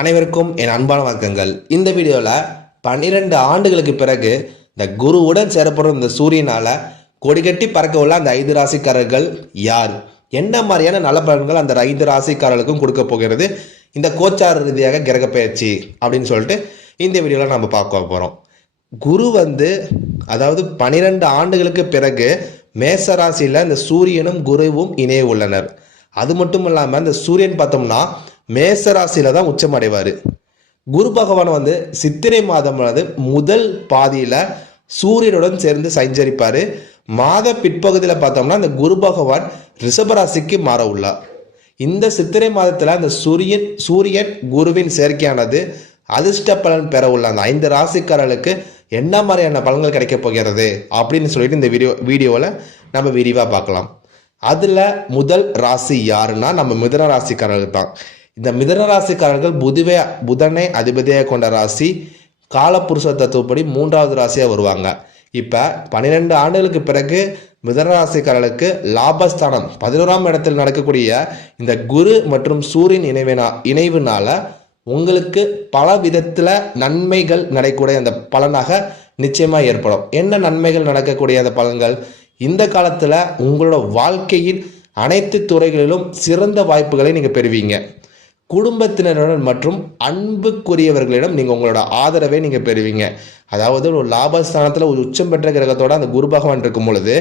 அனைவருக்கும் என் அன்பான வணக்கங்கள். இந்த வீடியோவில் பன்னிரெண்டு ஆண்டுகளுக்கு பிறகு இந்த குருவுடன் சேரப்படும் இந்த சூரியனால் கொடிகட்டி பறக்க உள்ள அந்த ஐந்து ராசிக்காரர்கள் யார்? என்ன மாதிரியான நல்ல பலன்கள் அந்த ஐந்து ராசிக்காரர்களுக்கும் கொடுக்க போகிறது? இந்த கோச்சார ரீதியாக கிரக பயிற்சி அப்படின்னு சொல்லிட்டு இந்த வீடியோவில் நம்ம பார்க்க போகிறோம் குரு வந்து அதாவது பனிரெண்டு ஆண்டுகளுக்கு பிறகு மேச ராசியில் இந்த சூரியனும் குருவும் இணைய உள்ளனர். அது மட்டும் இல்லாமல் இந்த சூரியன் பார்த்தோம்னா மேசராசியில் தான் உச்சம் அடைவார். குரு பகவான் வந்து சித்திரை மாதம் வந்து முதல் பாதியில் சூரியனுடன் சேர்ந்து சஞ்சரிப்பார். மாத பிற்பகுதியில் பார்த்தோம்னா அந்த குரு பகவான் ரிஷபராசிக்கு மாற உள்ளார். இந்த சித்திரை மாதத்தில் அந்த சூரியன் சூரியன் குருவின் சேர்க்கையானது அதிர்ஷ்ட பலன் பெற உள்ள அந்த ஐந்து ராசிக்காரர்களுக்கு என்ன மாதிரியான பலன்கள் கிடைக்க போகிறது அப்படின்னு சொல்லிட்டு இந்த வீடியோ வீடியோவில் நம்ம விரிவாக பார்க்கலாம். அதில் முதல் ராசி யாருன்னா நம்ம மிதன ராசிக்காரர்கள் தான். இந்த மிதன ராசிக்காரர்கள் புதுவே புதனை அதிபதியாக கொண்ட ராசி காலப்புருஷ தத்துவப்படி மூன்றாவது ராசியாக வருவாங்க. இப்போ பன்னிரெண்டு ஆண்டுகளுக்கு பிறகு மிதன ராசிக்காரர்களுக்கு லாபஸ்தானம் பதினோராம் இடத்தில் நடக்கக்கூடிய இந்த குரு மற்றும் சூரியன் இணைவினா இணைவுனால உங்களுக்கு பல விதத்தில் நன்மைகள் நடக்கக்கூடிய அந்த பலனாக நிச்சயமாக ஏற்படும். என்ன நன்மைகள் நடக்கக்கூடிய அந்த பலன்கள்? இந்த காலத்தில் உங்களோட வாழ்க்கையின் அனைத்து துறைகளிலும் சிறந்த வாய்ப்புகளை நீங்கள் பெறுவீங்க. குடும்பத்தினருடன் மற்றும் அன்புக்குரியவர்களிடம் நீங்கள் உங்களோட ஆதரவை நீங்கள் பெறுவீங்க. அதாவது ஒரு லாபஸ்தானத்தில் ஒரு உச்சம் பெற்ற கிரகத்தோட அந்த குரு பகவான் இருக்கும் பொழுது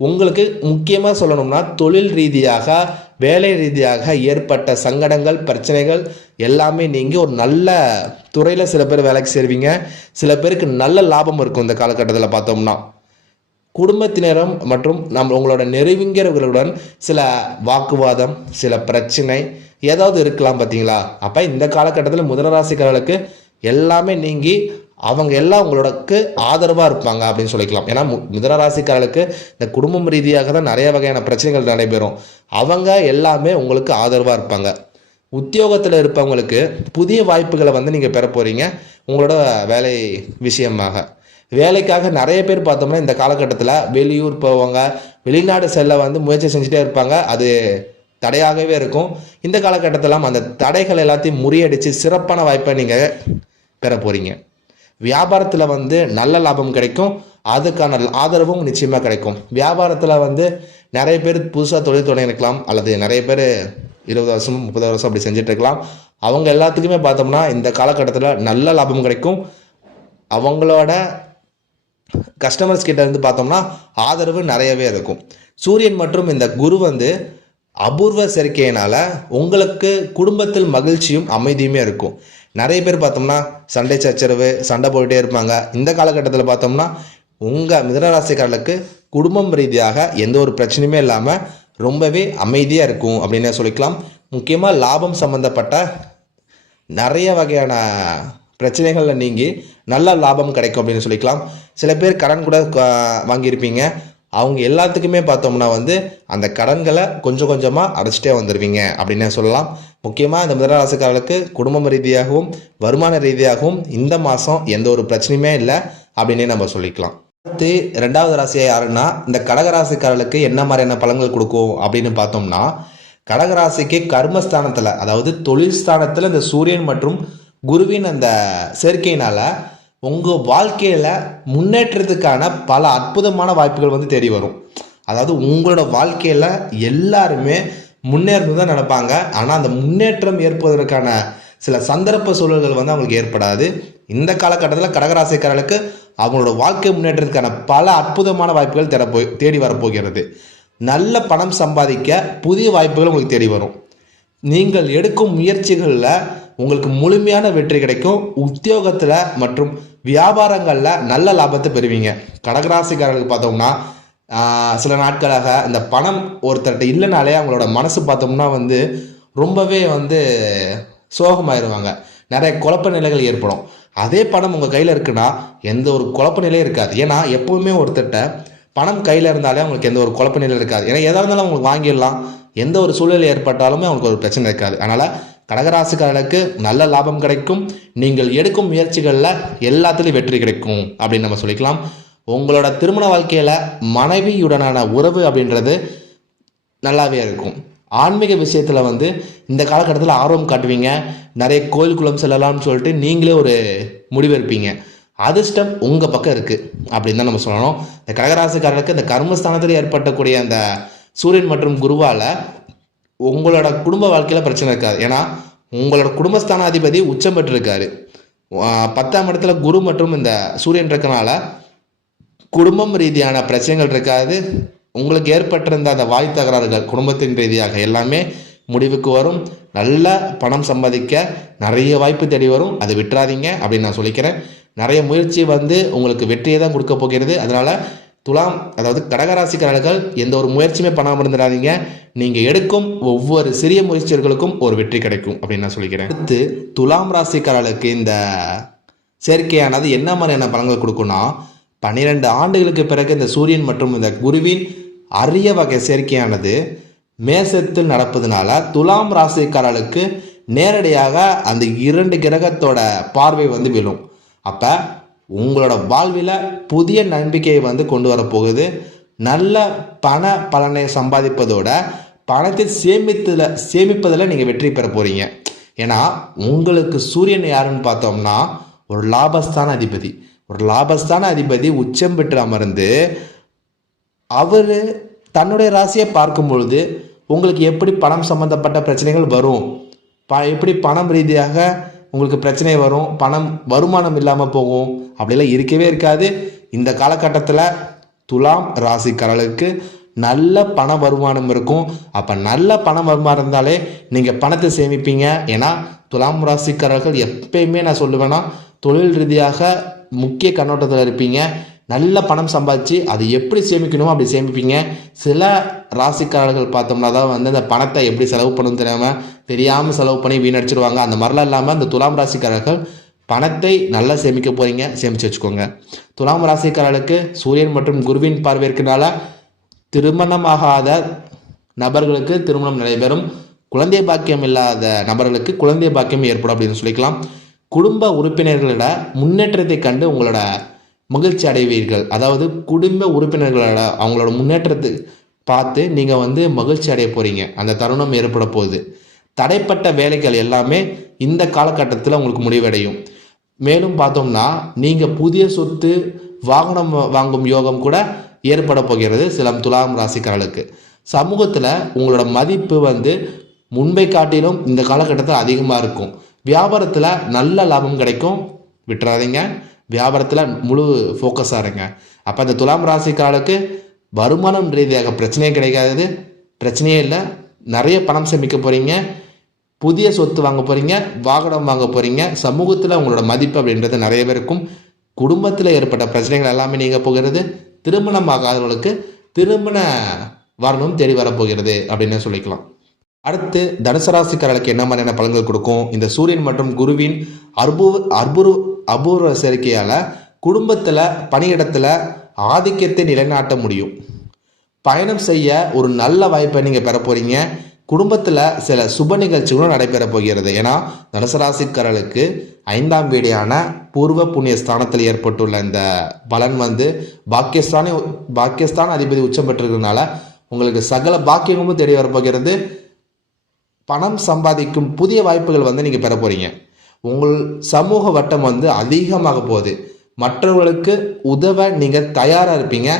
உங்களுக்கு முக்கியமாக சொல்லணும்னா தொழில் ரீதியாக வேலை ரீதியாக ஏற்பட்ட சங்கடங்கள் பிரச்சனைகள் எல்லாமே நீங்கள் ஒரு நல்ல துறையில் சில பேர் வேலைக்கு சேருவீங்க. சில பேருக்கு நல்ல லாபம் இருக்கும் இந்த காலகட்டத்தில் பார்த்தோம்னா. குடும்பத்தினரும் மற்றும் நம் உங்களோட நெருங்கியவர்களுடன் சில வாக்குவாதம் சில பிரச்சனை ஏதாவது இருக்கலாம் பார்த்தீங்களா? அப்போ இந்த காலகட்டத்தில் முதலராசிக்காரர்களுக்கு எல்லாமே நீங்கி அவங்க எல்லாம் உங்களோடக்கு ஆதரவாக இருப்பாங்க அப்படின்னு சொல்லிக்கலாம். ஏன்னா மு- மிதனராசிக்காரர்களுக்கு இந்த குடும்பம் ரீதியாக தான் நிறைய வகையான பிரச்சனைகள் நடைபெறும். அவங்க எல்லாமே உங்களுக்கு ஆதரவாக இருப்பாங்க. உத்தியோகத்தில் இருப்பவங்களுக்கு புதிய வாய்ப்புகளை வந்து நீங்கள் பெற போகிறீங்க உங்களோட வேலை விஷயமாக. வேலைக்காக நிறைய பேர் பார்த்தோம்னா இந்த காலகட்டத்தில் வெளியூர் போவாங்க வெளிநாடு செல்ல வந்து முயற்சி செஞ்சுட்டே இருப்பாங்க. அது தடையாகவே இருக்கும். இந்த காலகட்டத்தில் அந்த தடைகள் எல்லாத்தையும் முறியடித்து சிறப்பான வாய்ப்பை நீங்கள் பெற போகிறீங்க வியாபாரத்தில் வந்து நல்ல லாபம் கிடைக்கும். அதுக்கான ஆதரவும் நிச்சயமாக கிடைக்கும். வியாபாரத்தில் வந்து நிறைய பேர் புதுசாக தொழில் தொடங்கிருக்கலாம் அல்லது நிறைய பேர் இருபது வருஷம் முப்பது வருஷம் அப்படி செஞ்சுட்டு இருக்கலாம் அவங்க எல்லாத்துக்குமே பார்த்தோம்னா இந்த காலகட்டத்தில் நல்ல லாபம் கிடைக்கும். அவங்களோட கஸ்டமர்ஸ் கிட்ட இருந்து பார்த்தோம்னா ஆதரவு நிறையவே இருக்கும். சூரியன் மற்றும் இந்த குரு வந்து அபூர்வ சேர்க்கையினால உங்களுக்கு குடும்பத்தில் மகிழ்ச்சியும் அமைதியுமே இருக்கும். நிறைய பேர் பார்த்தோம்னா சண்டை சச்சரவு சண்டை போயிட்டே இருப்பாங்க. இந்த காலகட்டத்தில் பார்த்தோம்னா உங்கள் மிதனராசிக்காரர்களுக்கு குடும்பம் ரீதியாக எந்த ஒரு பிரச்சனையுமே இல்லாமல் ரொம்பவே அமைதியாக இருக்கும் அப்படின்னு சொல்லிக்கலாம். முக்கியமாக லாபம் சம்மந்தப்பட்ட நிறைய வகையான பிரச்சனைகளில் நீங்கி நல்ல லாபம் கிடைக்கும் அப்படின்னு சொல்லிக்கலாம். சில பேர் கடன் கூட வாங்கியிருப்பீங்க. அவங்க எல்லாத்துக்குமே பார்த்தோம்னா வந்து அந்த கடன்களை கொஞ்சம் கொஞ்சமாக அடைச்சிட்டே வந்துடுவீங்க அப்படின்னு சொல்லலாம். முக்கியமாக இந்த மிதனராசிக்காரர்களுக்கு குடும்பம் ரீதியாகவும் வருமான ரீதியாகவும் இந்த மாதம் எந்த ஒரு பிரச்சனையுமே இல்லை அப்படின்னே நம்ம சொல்லிக்கலாம். அடுத்து ரெண்டாவது ராசியாக யாருன்னா இந்த கடகராசிக்காரர்களுக்கு என்ன மாதிரியான பலன்கள் கொடுக்கும் அப்படின்னு பார்த்தோம்னா கடகராசிக்கு கர்மஸ்தானத்தில் அதாவது தொழில் ஸ்தானத்தில் இந்த சூரியன் மற்றும் குருவின் அந்த சேர்க்கையினால உங்கள் வாழ்க்கையில் முன்னேற்றத்துக்கான பல அற்புதமான வாய்ப்புகள் வந்து தேடி வரும். அதாவது உங்களோட வாழ்க்கையில் எல்லாருமே முன்னேறணும் தான் நினைப்பாங்க. ஆனால் அந்த முன்னேற்றம் ஏற்பதற்கான சில சந்தர்ப்ப சூழல்கள் வந்து அவங்களுக்கு ஏற்படாது. இந்த காலகட்டத்தில் கடகராசிக்காரர்களுக்கு அவங்களோட வாழ்க்கை முன்னேற்றத்துக்கான பல அற்புதமான வாய்ப்புகள் தேட போய் தேடி வரப்போகிறது. நல்ல பணம் சம்பாதிக்க புதிய வாய்ப்புகள் உங்களுக்கு தேடி வரும். நீங்கள் எடுக்கும் முயற்சிகளில் உங்களுக்கு முழுமையான வெற்றி கிடைக்கும். உத்தியோகத்தில் மற்றும் வியாபாரங்களில் நல்ல லாபத்தை பெறுவீங்க. கடகராசிக்காரர்களுக்கு பார்த்தோம்னா சில நாட்களாக இந்த பணம் ஒருத்தர்கிட்ட இல்லைனாலே அவங்களோட மனசு பார்த்தோம்னா வந்து ரொம்பவே வந்து சோகமாயிருவாங்க. நிறைய குழப்ப நிலைகள் ஏற்படும். அதே பணம் உங்கள் கையில் இருக்குன்னா எந்த ஒரு குழப்ப நிலையும் இருக்காது. ஏன்னா எப்பவுமே ஒருத்தர்கிட்ட பணம் கையில் இருந்தாலே அவங்களுக்கு எந்த ஒரு குழப்ப நிலை இருக்காது. ஏன்னா எதாக இருந்தாலும் அவங்களுக்கு வாங்கிடலாம். எந்த ஒரு சூழ்நிலை ஏற்பட்டாலுமே அவங்களுக்கு ஒரு பிரச்சனை இருக்காது. அதனால் கடகராசிக்காரர்களுக்கு நல்ல லாபம் கிடைக்கும். நீங்கள் எடுக்கும் முயற்சிகளில் எல்லாத்துலேயும் வெற்றி கிடைக்கும் அப்படின்னு நம்ம சொல்லிக்கலாம். உங்களோட திருமண வாழ்க்கையில் மனைவியுடனான உறவு அப்படின்றது நல்லாவே இருக்கும். ஆன்மீக விஷயத்தில் வந்து இந்த காலகட்டத்தில் ஆர்வம் காட்டுவீங்க. நிறைய கோயில் குளம் செல்லலாம்னு சொல்லிட்டு நீங்களே ஒரு முடிவெடுப்பீங்க அதிர்ஷ்டம் உங்கள் பக்கம் இருக்குது அப்படின்னு தான் நம்ம சொல்லணும். இந்த கடகராசிக்காரர்களுக்கு இந்த கர்மஸ்தானத்தில் ஏற்பட்டக்கூடிய அந்த சூரியன் மற்றும் குருவால் உங்களோட குடும்ப வாழ்க்கையில் பிரச்சனை இருக்காது. ஏன்னா உங்களோட குடும்பஸ்தானாதிபதி உச்சம் பெற்றிருக்காரு. பத்தாம் இடத்துல குரு மற்றும் இந்த சூரியன் இருக்கனால குடும்பம் ரீதியான பிரச்சனைகள் இருக்காது. உங்களுக்கு ஏற்பட்டிருந்த அந்த வாய் தகராறுகள் குடும்பத்தின் ரீதியாக எல்லாமே முடிவுக்கு வரும். நல்ல பணம் சம்பாதிக்க நிறைய வாய்ப்பு தேடி வரும். அதை விட்டுறாதீங்க அப்படின்னு நான் சொல்லிக்கிறேன். நிறைய முயற்சி வந்து உங்களுக்கு வெற்றியை தான் கொடுக்க போகிறது. அதனால் துலாம் அதாவது கடகராசிக்காரர்கள் எந்த ஒரு முயற்சியுமே பண்ணாமல் இருந்துடாதீங்க. நீங்கள் எடுக்கும் ஒவ்வொரு சிறிய முயற்சிகளுக்கும் ஒரு வெற்றி கிடைக்கும் அப்படின்னு நான் சொல்லிக்கிறேன். அடுத்து துலாம் ராசிக்காரர்களுக்கு இந்த சேர்க்கையானது என்ன மாதிரியான பலன்கள் கொடுக்கும்னா பன்னிரெண்டு ஆண்டுகளுக்கு பிறகு இந்த சூரியன் மற்றும் இந்த குருவின் அரிய வகை சேர்க்கையானது மேசத்தில் நடப்பதுனால துலாம் ராசிக்காரர்களுக்கு நேரடியாக அந்த இரண்டு கிரகத்தோட பார்வை வந்து விழும். அப்போ உங்களோட வாழ்வில் புதிய நம்பிக்கையை வந்து கொண்டு வரப்போகுது நல்ல பண பலனை சம்பாதிப்பதோட பணத்தை சேமித்ததில் சேமிப்பதில் நீங்கள் வெற்றி பெற போகிறீங்க ஏன்னா உங்களுக்கு சூரியன் யாருன்னு பார்த்தோம்னா ஒரு லாபஸ்தான அதிபதி. ஒரு லாபஸ்தான அதிபதி உச்சம் பெற்று அமர்ந்து அவர் தன்னுடைய ராசியை பார்க்கும் பொழுது உங்களுக்கு எப்படி பணம் சம்பந்தப்பட்ட பிரச்சனைகள் வரும்? ப எப்படி பணம் ரீதியாக உங்களுக்கு பிரச்சனை வரும் பணம் வருமானம் இல்லாமல் போகும். அப்படிலாம் இருக்கவே இருக்காது. இந்த காலகட்டத்தில் துலாம் ராசிக்காரர்களுக்கு நல்ல பண வருமானம் இருக்கும். அப்போ நல்ல பண வருமானம் இருந்தாலே நீங்கள் பணத்தை சேமிப்பீங்க. ஏன்னா துலாம் ராசிக்காரர்கள் எப்பயுமே நான் சொல்லுவேன்னா தொழில் ரீதியாக முக்கிய கண்ணோட்டத்தில் இருப்பீங்க. நல்ல பணம் சம்பாதிச்சு அது எப்படி சேமிக்கணுமோ அப்படி சேமிப்பீங்க. சில ராசிக்காரர்கள் பார்த்தோம்னா தான் வந்து அந்த பணத்தை எப்படி செலவு பண்ணணும் தெரியாமல் தெரியாமல் செலவு பண்ணி வீணடிச்சிருவாங்க. அந்த மாதிரிலாம் இல்லாமல் அந்த துலாம் ராசிக்காரர்கள் பணத்தை நல்லா சேமிக்க போகிறீங்க சேமித்து வச்சுக்கோங்க. துலாம் ராசிக்காரர்களுக்கு சூரியன் மற்றும் குருவின் பார்வை இருக்கனால திருமணமாகாத நபர்களுக்கு திருமணம் நடைபெறும். குழந்தை பாக்கியம் இல்லாத நபர்களுக்கு குழந்தை பாக்கியம் ஏற்படும் அப்படின்னு சொல்லிக்கலாம். குடும்ப உறுப்பினர்களோட முன்னேற்றத்தை கண்டு உங்களோட மகிழ்ச்சி அடைவீர்கள். அதாவது குடும்ப உறுப்பினர்களோட அவங்களோட முன்னேற்றத்தை பார்த்து நீங்கள் வந்து மகிழ்ச்சி அடைய போகிறீங்க அந்த தருணம் ஏற்பட போகுது. தடைப்பட்ட வேலைகள் எல்லாமே இந்த காலகட்டத்தில் உங்களுக்கு முடிவடையும். மேலும் பார்த்தோம்னா நீங்கள் புதிய சொத்து வாகனம் வாங்கும் யோகம் கூட ஏற்பட போகிறது சில துலாம் ராசிக்காரர்களுக்கு. சமூகத்தில் உங்களோட மதிப்பு வந்து முன்பை காட்டிலும் இந்த காலகட்டத்தில் அதிகமாக இருக்கும். வியாபாரத்தில் நல்ல லாபம் கிடைக்கும். விட்டுறாதீங்க. வியாபாரத்தில் முழு ஃபோக்கஸாக இருங்க. அப்போ அந்த துலாம் ராசிக்காரர்களுக்கு வருமானம் ரீதியாக பிரச்சனையே கிடைக்காது பிரச்சனையே இல்லை. நிறைய பணம் சேமிக்க போகிறீங்க புதிய சொத்து வாங்க போகிறீங்க வாகனம் வாங்க போகிறீங்க சமூகத்தில் உங்களோட மதிப்பு அப்படின்றது நிறைய பேருக்கும் குடும்பத்தில் ஏற்பட்ட பிரச்சனைகள் எல்லாமே நீங்கள் போகிறது. திருமணம் ஆகாதவர்களுக்கு திருமண வரணும் தேடி வரப்போகிறது அப்படின்னு சொல்லிக்கலாம். அடுத்து தனுசு ராசிக்காரர்களுக்கு என்ன மாதிரியான பலன்கள் கொடுக்கும்? இந்த சூரியன் மற்றும் குருவின் அற்புத அற்புரு அபூர்வ சேர்க்கையால் குடும்பத்தில் பணியிடத்தில் ஆதிக்கத்தை நிலைநாட்ட முடியும். பயணம் செய்ய ஒரு நல்ல வாய்ப்பை நீங்கள் பெற போகிறீங்க குடும்பத்தில் சில சுப நிகழ்ச்சிகளும் நடைபெற போகிறது. ஏன்னா தனுசராசிக்காரர்களுக்கு ஐந்தாம் வீடியான பூர்வ புண்ணிய ஸ்தானத்தில் ஏற்பட்டுள்ள இந்த பலன் வந்து பாக்கியஸ்தானி பாக்கியஸ்தான் அதிபதி உச்சம் பெற்றிருக்கிறதுனால உங்களுக்கு சகல பாக்கியமும் தேடி வரப்போகிறது பணம் சம்பாதிக்கும் புதிய வாய்ப்புகள் வந்து நீங்கள் பெற போகிறீங்க உங்கள் சமூக வட்டம் வந்து அதிகமாக போகுது. மற்றவர்களுக்கு உதவ நீங்கள் தயாராக இருப்பீங்க.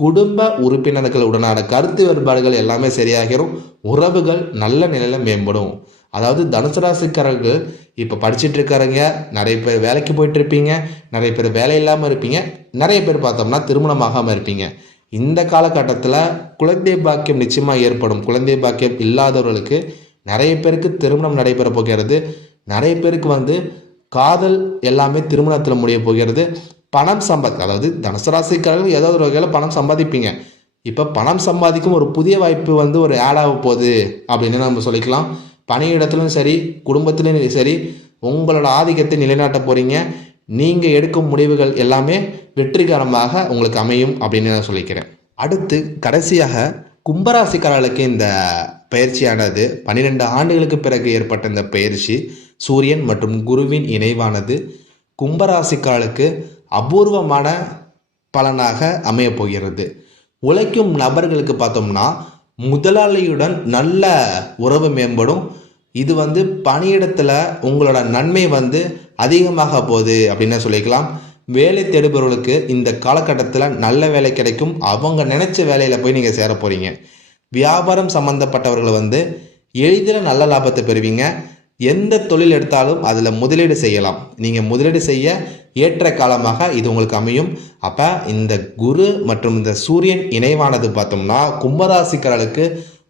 குடும்ப உறுப்பினர்களுடனான கருத்து வேறுபாடுகள் எல்லாமே சரியாகிடும் உறவுகள் நல்ல நிலையில் மேம்படும். அதாவது தனுசு ராசிக்காரர்கள் இப்போ படிச்சுட்டு இருக்காருங்க. நிறைய பேர் வேலைக்கு போயிட்டு இருப்பீங்க. நிறைய பேர் வேலை இல்லாமல் இருப்பீங்க. நிறைய பேர் பார்த்தோம்னா திருமணமாகாமல் இருப்பீங்க. இந்த காலகட்டத்தில் குழந்தை பாக்கியம் நிச்சயமாக ஏற்படும். குழந்தை பாக்கியம் இல்லாதவர்களுக்கு நிறைய பேருக்கு திருமணம் நடைபெற போகிறது. நிறைய பேருக்கு வந்து காதல் எல்லாமே திருமணத்தில் முடிய போகிறது. பணம் சம்பாதி அதாவது தனுசராசிக்காரர்கள் ஏதாவது ஒரு வகையில் பணம் சம்பாதிப்பீங்க. இப்போ பணம் சம்பாதிக்கும் ஒரு புதிய வாய்ப்பு வந்து ஒரு ஆட் ஆக போகுது அப்படின்னு நம்ம சொல்லிக்கலாம். பணியிடத்துலையும் சரி குடும்பத்துலேயும் சரி உங்களோட ஆதிக்கத்தை நிலைநாட்ட போகிறீங்க நீங்கள் எடுக்கும் முடிவுகள் எல்லாமே வெற்றிகரமாக உங்களுக்கு அமையும் அப்படின்னு நான் சொல்லிக்கிறேன். அடுத்து கடைசியாக கும்பராசிக்காரர்களுக்கு இந்த பயிற்சியானது பன்னிரெண்டு ஆண்டுகளுக்கு பிறகு ஏற்பட்ட இந்த பயிற்சி. சூரியன் மற்றும் குருவின் இணைவானது கும்பராசிக்காரர்களுக்கு அபூர்வமான பலனாக அமையப்போகிறது உழைக்கும் நபர்களுக்கு பார்த்தோம்னா முதலாளியுடன் நல்ல உறவு மேம்படும். இது வந்து பணியிடத்தில் உங்களோட நன்மை வந்து அதிகமாக போகுது அப்படின்னு சொல்லிக்கலாம். வேலை தேடுபவர்களுக்கு இந்த காலகட்டத்தில் நல்ல வேலை கிடைக்கும். அவங்க நினச்ச வேலையில் போய் நீங்கள் சேர போகிறீங்க வியாபாரம் சம்மந்தப்பட்டவர்கள் வந்து எளிதில் நல்ல லாபத்தை பெறுவீங்க. எந்த தொழில் எடுத்தாலும் அதில் முதலீடு செய்யலாம். நீங்கள் முதலீடு செய்ய ஏற்ற காலமாக இது உங்களுக்கு அமையும். அப்போ இந்த குரு மற்றும் இந்த சூரியன் இணைவானது பார்த்தோம்னா கும்பராசிக்காரர்களுக்கு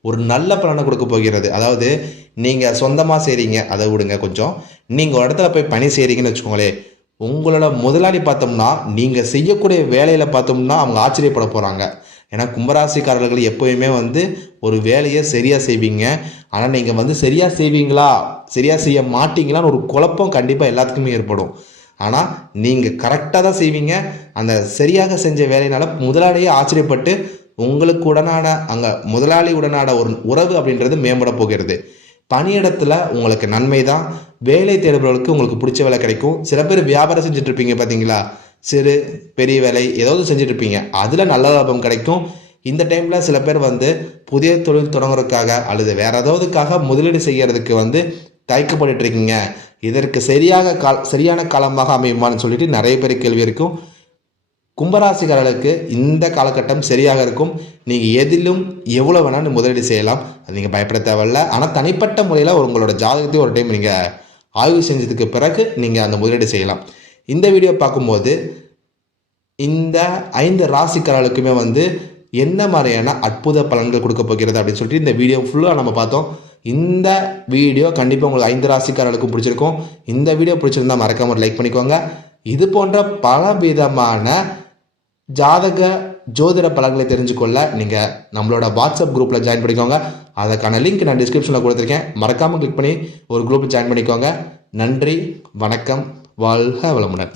ஒரு நல்ல பலனை கொடுக்க போகிறது. அதாவது நீங்கள் சொந்தமாக செய்கிறீங்க அதை விடுங்க கொஞ்சம். நீங்கள் ஒரு இடத்துல போய் பணி செய்கிறீங்கன்னு வச்சுக்கோங்களேன் உங்களோட முதலாளி பார்த்தோம்னா நீங்கள் செய்யக்கூடிய வேலையில் பார்த்தோம்னா அவங்க ஆச்சரியப்பட போகிறாங்க ஏன்னா கும்பராசிக்காரர்கள் எப்போயுமே வந்து ஒரு வேலையை சரியாக செய்வீங்க. ஆனால் நீங்கள் வந்து சரியாக செய்வீங்களா? சரியாக செய்ய மாட்டீங்களான்னு ஒரு குழப்பம் கண்டிப்பாக எல்லாத்துக்குமே ஏற்படும். ஆனால் நீங்கள் கரெக்டாக தான் செய்வீங்க. அந்த சரியாக செஞ்ச வேலையினால் முதலாளியே ஆச்சரியப்பட்டு உங்களுக்கு உடனான அங்கே முதலாளி உடனான ஒரு உறவு அப்படின்றது மேம்பட போகிறது. பணியிடத்தில் உங்களுக்கு நன்மை தான். வேலை தேடுபவர்களுக்கு உங்களுக்கு பிடிச்ச வேலை கிடைக்கும். சில பேர் வியாபாரம் செஞ்சுட்ருப்பீங்க பார்த்தீங்களா சிறு பெரிய வேலை ஏதாவது செஞ்சுட்ருப்பீங்க அதில் நல்ல லாபம் கிடைக்கும். இந்த டைமில் சில பேர் வந்து புதிய தொழில் தொடங்குறதுக்காக அல்லது வேறு ஏதாவதுக்காக முதலீடு செய்கிறதுக்கு வந்து தயக்கப்பட்டு இருக்கீங்க இதற்கு சரியாக கால் சரியான காலமாக அமையுமான்னு சொல்லிட்டு நிறைய பேர் கேள்வி இருக்கும். கும்பராசிக்காரர்களுக்கு இந்த காலகட்டம் சரியாக இருக்கும். நீங்கள் எதிலும் எவ்வளோ வேணாலும் முதலீடு செய்யலாம். அது நீங்கள் பயப்பட தேவையில்ல. ஆனால் தனிப்பட்ட முறையில் உங்களோட ஜாதகத்தையும் ஒரு டைம் நீங்கள் ஆய்வு செஞ்சதுக்கு பிறகு நீங்கள் அந்த முதலீடு செய்யலாம். இந்த வீடியோ பார்க்கும்போது இந்த ஐந்து ராசிக்காரர்களுக்குமே வந்து என்ன மாதிரியான அற்புத பலன்கள் கொடுக்க போகிறது அப்படின்னு சொல்லிட்டு இந்த வீடியோ ஃபுல்லாக நம்ம பார்த்தோம். இந்த வீடியோ கண்டிப்பாக உங்களுக்கு ஐந்து ராசிக்காரர்களுக்கும் பிடிச்சிருக்கும். இந்த வீடியோ பிடிச்சிருந்தா மறக்காம ஒரு லைக் பண்ணிக்கோங்க. இது போன்ற பல விதமான ஜாதக ஜோதிட பலன்களை தெரிஞ்சுக்கொள்ள நீங்கள் நம்மளோட வாட்ஸ்அப் குரூப்பில் ஜாயின் பண்ணிக்கோங்க. அதுக்கான லிங்க் நான் டிஸ்கிரிப்ஷனில் கொடுத்துருக்கேன். மறக்காமல் கிளிக் பண்ணி ஒரு குரூப்பில் ஜாயின் பண்ணிக்கோங்க. நன்றி வணக்கம். வாழ்க வளமுடன்.